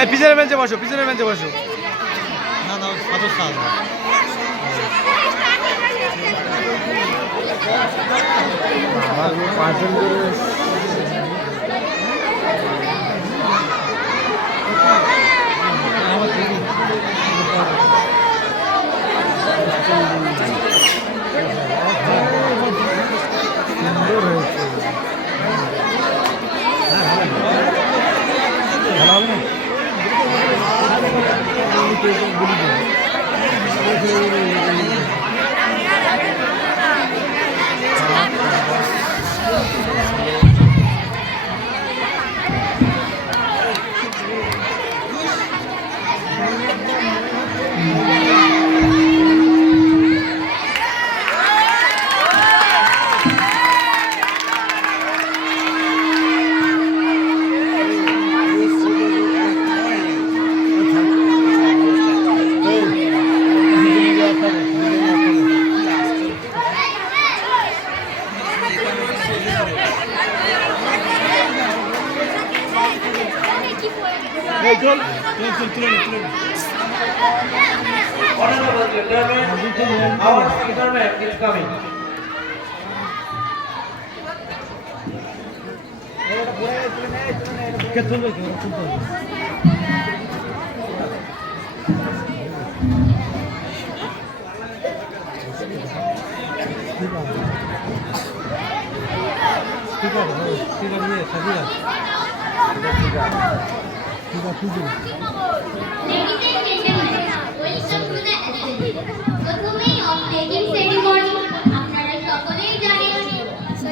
এই পিছনের বেঞ্চে বসো পিছনের বেঞ্চে বসো। না না সদস্য সাল Honorable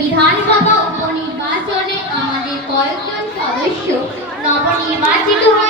বিধানসভা উপনির্বাচনে আমাদের কয়েকজন সদস্য নবনির্বাচিত হয়েছে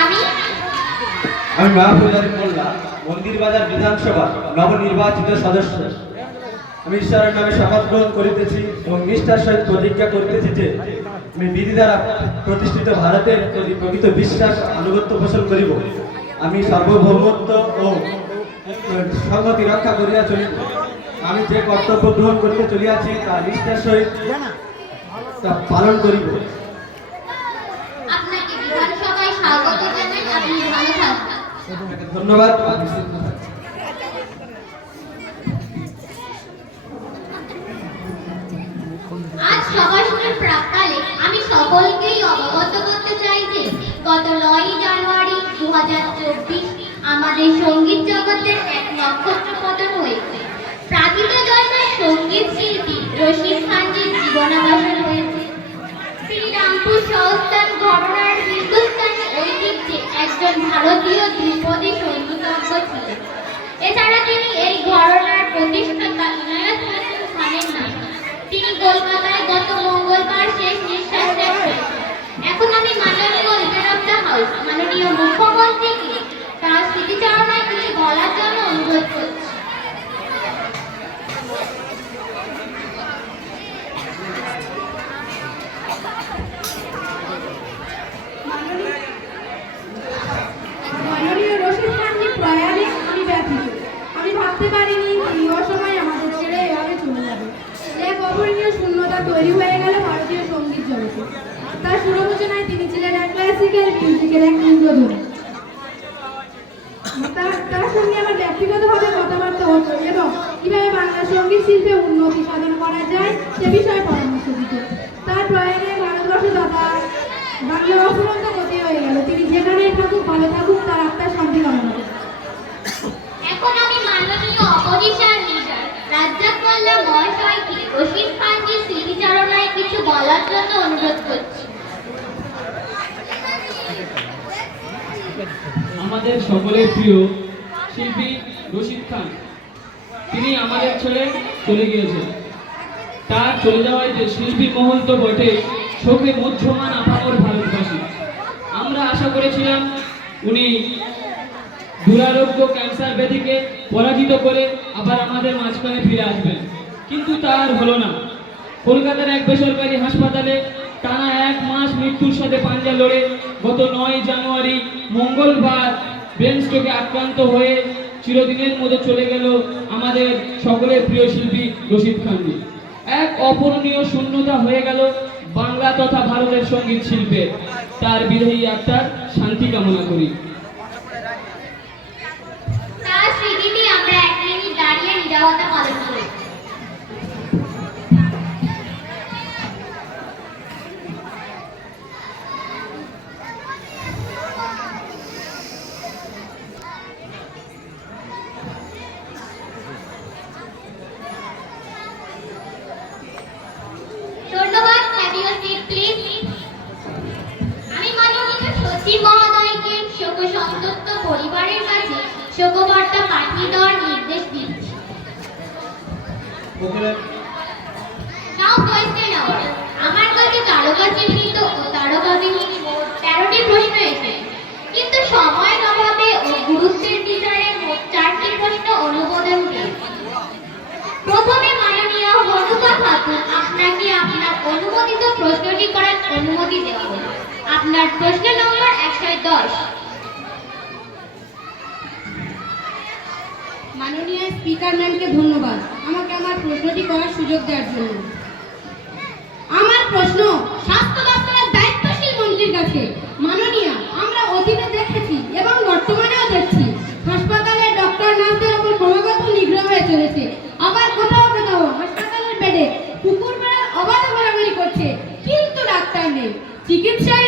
আমি আমি মাহফুজ আলী মোল্লা, মন্দির বাজার বিধানসভা নবনির্বাচিত সদস্য। আমি ঈশ্বরের নামে শপথ গ্রহণ করিতেছি এবং নিষ্ঠার সহিত প্রতিজ্ঞা করিতেছি যে আমি বিধি দ্বারা প্রতিষ্ঠিত ভারতের প্রতি প্রকৃত বিশ্বাস, আনুগত্য পোষণ করিব। আমি সার্বভৌমত্ব ও সংগতি রক্ষা করিয়া চলিব। আমি যে কর্তব্য গ্রহণ করিতে চলিয়াছি, তা নিষ্ঠার সহিত তা পালন করিব আপনাকে বিধানসভায় স্বাগত জানাই আপনি ভালো থাকবেন ধন্যবাদ। আজ সভাসনের প্রাক্কালে আমি সকলকেই অবগত করতে চাই যে গত নয়ই জানুয়ারি দু হাজার চব্বিশ আমাদের সংগীত জগতের এক নক্ষত্র পতন হয়েছে। প্রাকৃত জন্মের সংগীত শিল্পী রশিদ খানজির ভারতীয় ধ্রুপদী সঙ্গীতজ্ঞ ছিলেন এছাড়া তিনি এই ঘটনার প্রতিষ্ঠাতা ইনায়ত হোসেন খানের নাম। তিনি কলকাতায় গত মঙ্গলবার শেষ নিঃশ্বাস ত্যাগ। এখন আমি মাননীয় লিডার অফ দ্য হাউস, মাননীয় মুখ্যমন্ত্রীকে তার স্মৃতিচারণায় কিছু বলার জন্য অনুরোধ করছি। ভাবতে পারিনি এই অসময় আমাদের ছেড়ে এভাবে চলে যাবে। এক অপরণীয় শূন্যতা তৈরি হয়ে গেল ভারতীয় সংগীত জগতে। তার সুরভূচনায় তিনি ছিলেন এক ক্লাসিক্যাল মিউজিকের এক ইন্দ্রধনু তার সঙ্গে আমার ব্যক্তিগতভাবে কথাবার্তা হতো এবং কীভাবে বাংলা সংগীত শিল্পে উন্নতি সাধন করা যায় সে বিষয়ে পরামর্শ দিত। তার প্রয়াণে ভারতবর্ষ তথা বাংলা অফুরন্ত গতি হয়ে গেল। তিনি যেখানেই থাকুক, ভালো থাকুক, তার আত্মার শান্তি কামনা আমাদের সকলের প্রিয় শিল্পী রশিদ খান। তিনি আমাদের ছেড়ে চলে গিয়েছেন। তার চলে যাওয়ায় যে শিল্পী মহল তো বটে শোকে মধ্যমান আপামর ভারতবাসী। আমরা আশা করেছিলাম উনি দুরারোগ্য ক্যান্সার ব্যাধিকে পরাজিত করে আবার আমাদের মাঝখানে ফিরে আসবেন। কিন্তু তার হলো না। কলকাতার এক বেসরকারি হাসপাতালে টানা এক মাস মৃত্যুর সাথে পাঞ্জা লড়ে গত নয় জানুয়ারি মঙ্গলবার ব্রেন আক্রান্ত হয়ে চিরদিনের মতো চলে গেল আমাদের সকলের প্রিয় শিল্পী রশিদ খান এক অপূরণীয় শূন্যতা হয়ে গেল বাংলা তথা ভারতের সংগীত শিল্পে। তার বিদেহী আত্মার শান্তি কামনা করি। প্রশ্ন নম্বর একশো দশ। মাননীয় স্পিকার ম্যামকে ধন্যবাদ। আমাকে আমার প্রশ্নটি করার সুযোগ দেওয়ার জন্য। আমার প্রশ্ন, স্বাস্থ্য দপ্তরের দায়িত্বশীল মন্ত্রীর কাছে, মাননীয়, আমরা অতীতে দেখেছি এবং বর্তমানেও দেখছি, হাসপাতালের ডক্টর নার্সদের ওপর ক্রমাগত নিগ্রহ হয়ে চলেছে। আবার কোথাও কোথাও হাসপাতালের বেডে কুকুর বেড়ার অবাধ ঘোরাঘুরি করছে, কিন্তু ডাক্তার নেই। চিকিৎসায়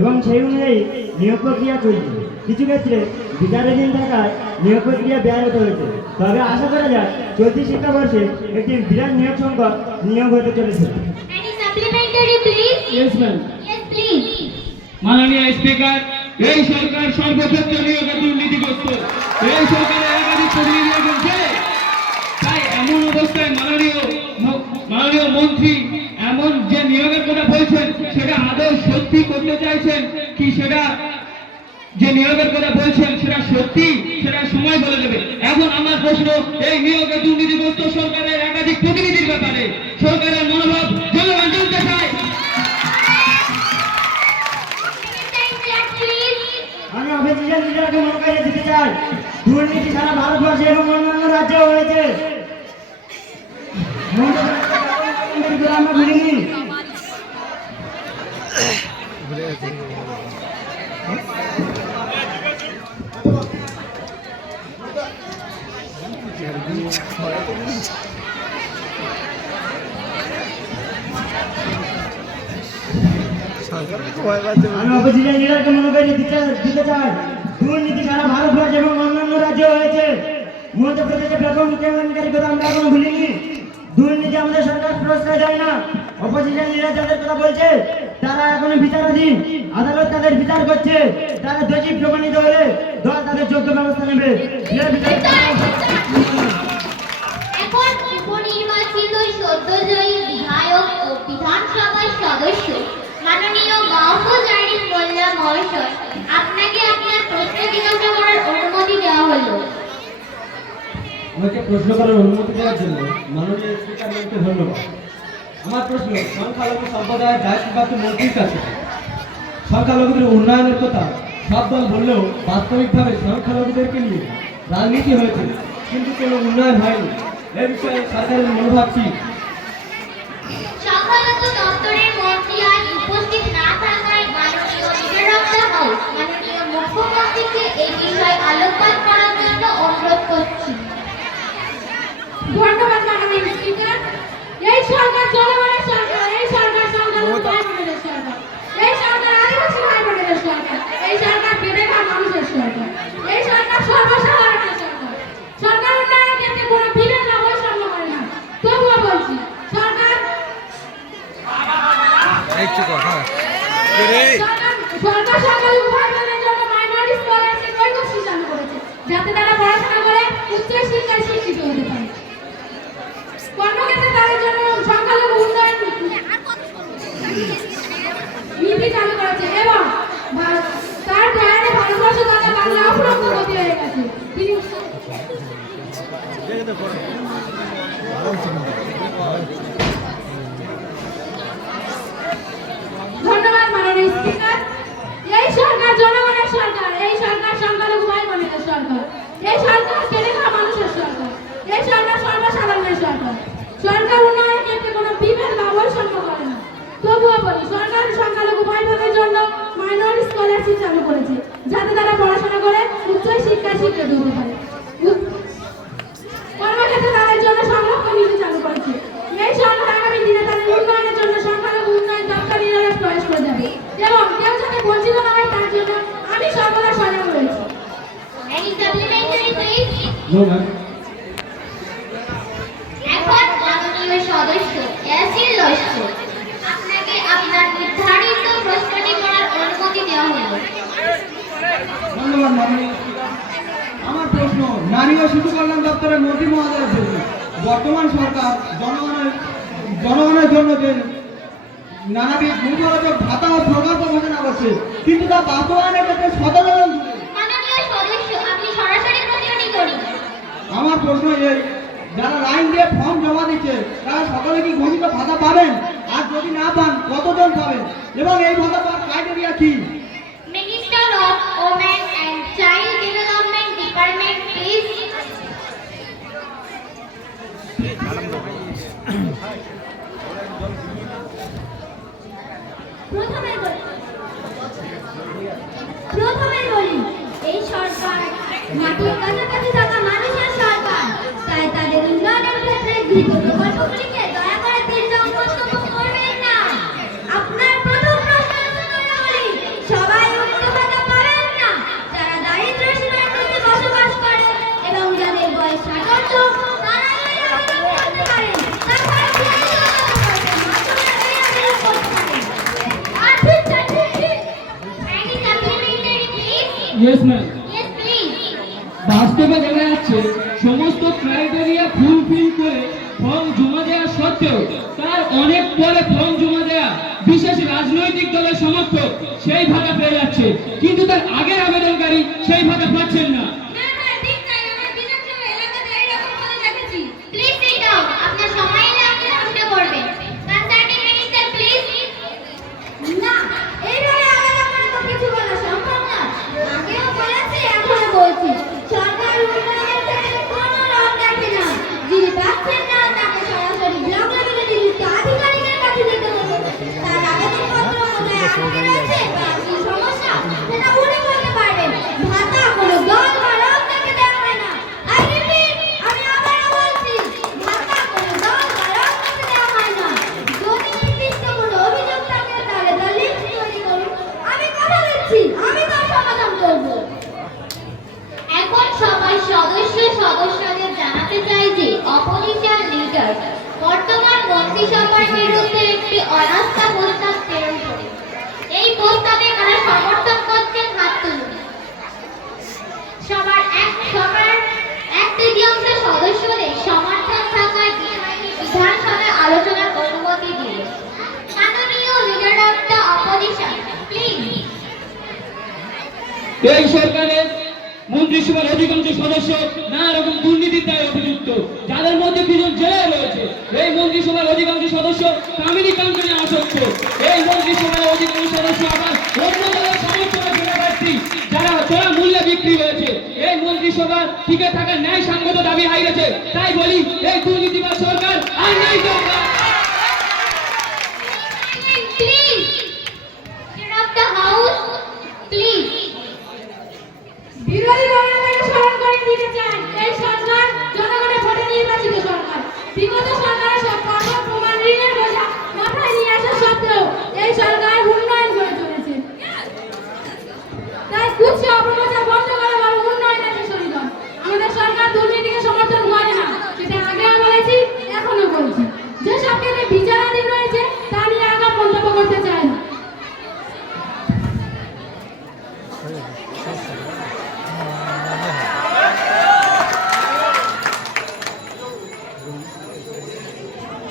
এবং সেই অনুযায়ী নিয়োগ প্রক্রিয়া চলছে। কিছু ক্ষেত্রে বিচারাধীন থাকায় নিয়োগ প্রক্রিয়া ব্যাহত হয়েছে। তবে আশা করা যায় চলতি শিক্ষাবর্ষে একটি বিরাট নিয়োগ সংখ্যক নিয়োগ হতে চলেছে। Any supplementary, please? Yes ma'am Yes, please. মাননীয় স্পিকার এই সরকার সর্বক্ষেত্রে নিয়োগে দুর্নীতিগ্রস্ত। এই সরকারের একাধিক প্রতিনিধি তাই এমন অবস্থায় মাননীয় মাননীয় মন্ত্রী এমন যে নিয়োগের কথা বলছেন, সেটা আদৌ সত্যি করতে চাইছেন? কি সেটা যে নিয়োগের কথা বলছেন, সেটা সত্যি? সেটা সময় বলে দেবে। এখন আমার প্রশ্ন, এই নিয়োগে দুর্নীতিগ্রস্ত সরকারের একাধিক প্রতিনিধির ব্যাপারে সরকারের মনোভাব জনগণ জানতে চায় Time check, please. আমি অফিসিয়াল লিডারকে মনে করে দিতে চাই দুর্নীতি সারা ভারতবর্ষে এবং অন্যান্য রাজ্যেও হয়েছে মমতা ব্যানার্জি আমরা ভুলিনি আমি অপোজিশন লিডারকে মনে করে দিতে দিতে চাই দুর্নীতি সারা ভারতবর্ষ এবং অন্যান্য রাজ্যে হয়েছে মধ্যপ্রদেশে ব্যাপক কেলেঙ্কারি কথা আমরা এখনও ভুলিনি দুর্নীতি আমাদের দেয় না। অপোজিশন লিডার যাদের কথা বলছে তারা এখনও বিচারাধীন। আদালত তাদের বিচার করছে। তারা দোষী প্রমাণিত হলে দল তাদের যোগ্য ব্যবস্থা নেবে। এখন উপনির্বাচিত সদ্যজয়ী বিধায়ক ও বিধানসভার সদস্য মাননীয় মাহফুজ আরিফ মোল্লা মহাশয় আপনাকে আপনার প্রশ্ন জিজ্ঞাসা করার অনুমতি দেওয়া হলো। আমাকে প্রশ্ন করার অনুমতি দেওয়ার জন্য মাননীয় স্পিকার ধন্যবাদ। আমার প্রশ্ন সংখ্যালঘু সম্প্রদায়ের দায়িত্বপ্রাপ্ত মন্ত্রীর কাছে। সংখ্যালঘুদের উন্নয়নের কথা সব দল বললেও বাস্তবিকভাবে সংখ্যালঘুদেরকে নিয়ে রাজনীতি হয়েছে কিন্তু কোনো উন্নয়ন হয়নি। এ বিষয়ে সরকারের মনোভাব কি? সংখ্যালঘু দপ্তরের মন্ত্রী আজ উপস্থিত না থাকায় মাননীয় লিডার হাউস মাননীয় মুখ্যমন্ত্রীকে এই বিষয়ে আলোকপাত করার জন্য অনুরোধ করছি। ধন্যবাদ মাননীয় স্পিকার। এই সরকার জনগণের সরকার এই সরকার সংখ্যালঘু ভাই বোনেদের সরকার এই সরকার আদিবাসী ভাই বোনেদের সরকার এই সরকার বেড়ে মানুষের সরকার। এই সরকার সর্বসাধারণের সরকার। সরকার উন্নয়নের ক্ষেত্রে কোনো বিভেদ বা বৈষম্য করে না। তবুও বলছি সরকার এই চুপ কর, হ্যাঁ। সরকার সরকার সংখ্যালঘু ভাই জন্য মাইনরিটি স্কলারশিপ করেছে যাতে তারা পড়াশোনা করে উচ্চ শিক্ষায় শিক্ষিত হতে পারে কর্মক্ষেত্রে তাদের জন্য সংখ্যালঘু উন্নয়ন নীতি চালু করেছে এবং ভা- তার প্রয়াণে ভারতবর্ষ তথা বাংলা অফুরন্ত গতি হয়ে গেছে তিনি ধন্যবাদ মাননীয় স্পিকার এই সরকার জনগণের সরকার এই সরকার সংখ্যালঘু ভাই বোনেদের সরকার এই সরকার কেড়ে খাওয়া মানুষের সরকার এই সরকার সর্বসাধারণের সরকার সরকার উন্নয়নের ক্ষেত্রে কোনো বিভেদ বা বৈষম্য করে না তবুও বলি সরকার সংখ্যালঘু ভাই বোনের জন্য মাইনরিটি স্কলারশিপ চালু করেছে যাতে তারা পড়াশোনা করে উচ্চ শিক্ষায় শিক্ষিত হতে পারে উ- কর্মক্ষেত্রে তাদের জন্য সংরক্ষণ নীতি চালু করেছে এই সরকার আগামী দিনে তাদের উন্নয়নের জন্য সংখ্যালঘু উন্নয়ন দপ্তর নিরাপদ প্রয়াস করে যাবে এবং কেউ যাতে বঞ্চিত না হয় তার জন্য আমি সর্বদা সজাগ রয়েছি Any supplementary, please? No ma'am এখন মাননীয় সদস্য ইয়াসির লস্কর আপনাকে আপনার নির্ধারিত প্রশ্নটি করার অনুমতি দেওয়া হলো ধন্যবাদ মাননীয় স্পিকার আমার প্রশ্ন নারী ও শিশু কল্যাণ দপ্তরের মন্ত্রী মহোদয়ের জন্য বর্তমান সরকার জনগণের জনগণের জন্য যে নানাবিধ মুখরোচক ভাতা ও প্রকল্প ঘোষণা করছে কিন্তু তা বাস্তবায়নের ক্ষেত্রে সচেতন মাননীয় সদস্য আপনি সরাসরি প্রতিনিধি করুন আমার প্রশ্ন এই, যারা লাইন দিয়ে ফর্ম জমা দিচ্ছে, তারা সকলে কি ঘোষিত ভাতা পাবেন? আর যদি না পান, কতজন পাবেন? এবং এই ভাতা পাওয়ার ক্রাইটেরিয়া কি? Minister of women and child development department please প্রথমে প্রথমে বলি, এই সরকার মাটির সমস্ত ক্রাইটেরিয়া ফুলফিল করে ফর্ম জমা দেওয়া সত্ত্বেও, তার অনেক পরে ফর্ম জমা দেওয়া বিশেষ রাজনৈতিক দলের সমর্থক সেই ভাতা পেয়ে যাচ্ছে।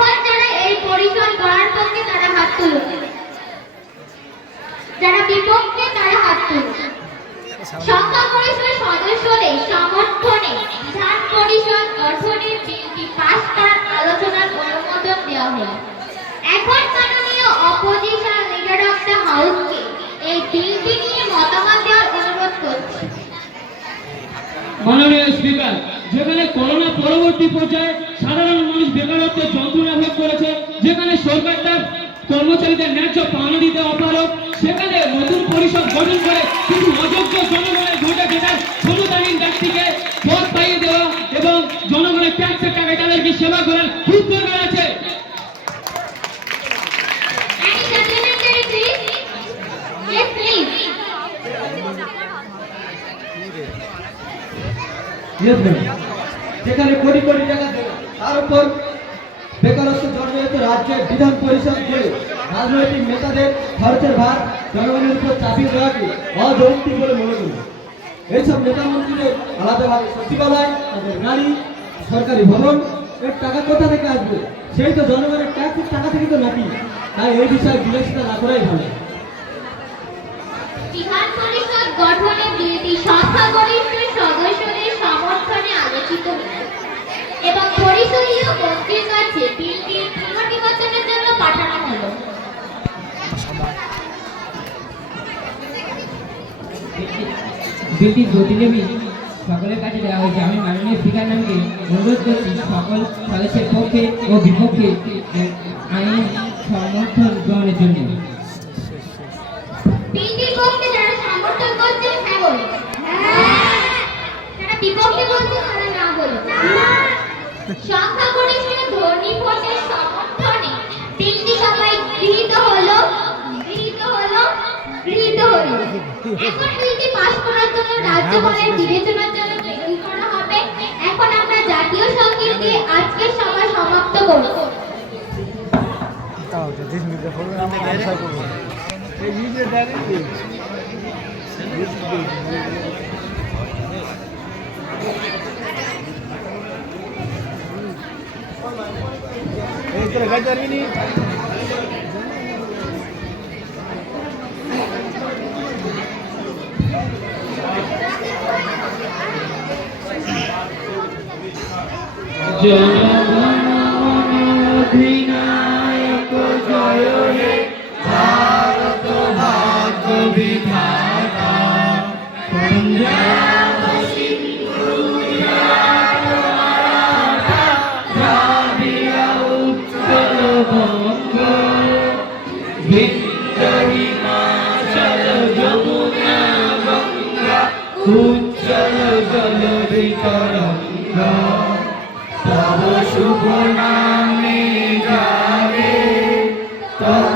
এখন যারা এই পরিষদ গড়ার পক্ষে তারা হাত তুলুন যারা বিপক্ষে তারা হাত তুলুন সংখ্যাগরিষ্ঠ সদস্যদের সমর্থনে বিধান পরিষদ গঠনের বিলটি পাস করার আলোচনার অনুমোদন দেওয়া হলো। এখন মাননীয় অপোজিশন লিডার অফ দ্য হাউসকে এই বিলটি নিয়ে মতামত দেওয়ার অনুরোধ করছি। মাননীয় স্পিকার যেখানে করোনা পরবর্তী পর্যায়ে সাধারণ মানুষ বেকারত্বের যন্ত্রণা ভোগ করেছে, যেখানে সরকার তার কর্মচারীদের ন্যায্য পাওনা দিতে অপারক সেখানে নতুন পরিষদ গঠন করে কিছু অযোগ্য জনগণের ভোটে জেতার ক্ষমতাহীন ব্যক্তিকে ভোট পাইয়ে দেওয়া এবং জনগণের ট্যাক্সের টাকায় তাদেরকে সেবা করার খুব দরকার আছে যেখানে কোটি কোটি টাকা তার উপর বেকারত্ব জন্মে রাজ্যের বিধান পরিষদ বলে রাজনৈতিক নেতাদের খরচের ভার জনগণের উপর চাপিয়ে দেওয়াকে অযৌক্তিক বলে মনে করি এইসব নেতা মন্ত্রীদের আলাদাভাবে সচিবালয়, তাদের গাড়ি সরকারি ভবন, এর টাকা কোথা থেকে আসবে? সেই তো জনগণের ট্যাক্সের টাকা থেকে তো নাকি। তাই এই বিষয়ে বিলাসিতা না করাই ভালো। বিধান পরিষদ গঠনে বিলটি সংখ্যাগরিষ্ঠ সদস্যদের সমর্থনে আলোচিত হয়েছে এবং পরিষদীয় মন্ত্রীর কাছে বিলটি পুনর্নির্বাচনের জন্য পাঠানো হলো। বিলটি জটিল সকলের কাছে দেওয়া হয়েছে। আমি মাননীয় স্পিকার নামকে অনুরোধ করছি সকল সদস্যের পক্ষে ও বিপক্ষে আহ, আইন সমর্থন গ্রহণের জন্য। বিলটির পক্ষে যারা সমর্থন করছেন হ্যাঁ বিপক্ষে সংখ্যা গরিষ্ঠের ভোটের সমর্থনে বিলটি সবাই গৃহীত হলো গৃহীত হলো গৃহীত হলো। এখন বিলটি পাশ করার জন্য রাজ্যপালের বিবেচনার জন্য প্রেরণ করা হবে। এখন আমরা জাতীয় সংগীত দিয়ে আজকের সভা সমাপ্ত করব। এই দাঁড়িয়ে এই তব শুভ নামে গাবে তব